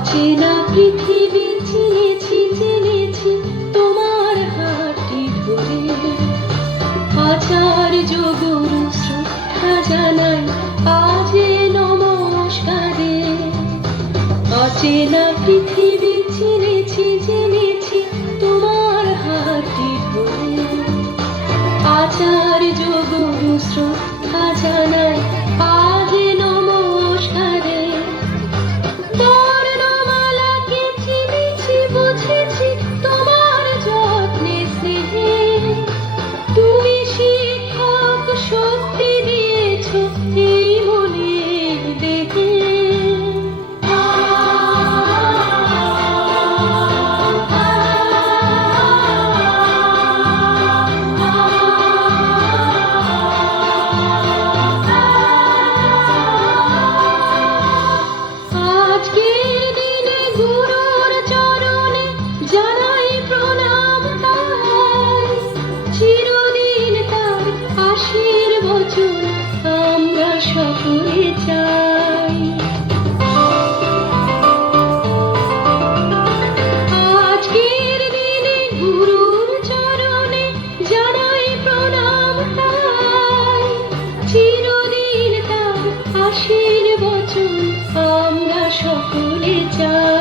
অচেনা পৃথিবী? চিনেছি চিনেছি তোমার হাতটি ধরে। হাজার যোগরু শ্রদ্ধা জানাই, আজ নমস্কারে। অচেনা পৃথিবী? চিনেছি চিনেছি তোমার হাতটি ধরে। আচার যোগরু শ্রদ্ধা জানাই সকলে চায়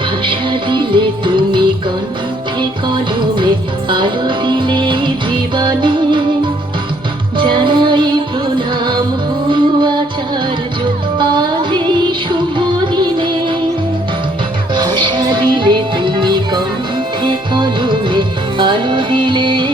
ভাষা দিলে তুমি কণ্ঠে কলমে, আলো দিলে জীবনে। জানাই প্রণাম গুরু আচার্য আগে শুভ দিনে। ভাষা দিলে তুমি কণ্ঠে কলমে, আলো দিলে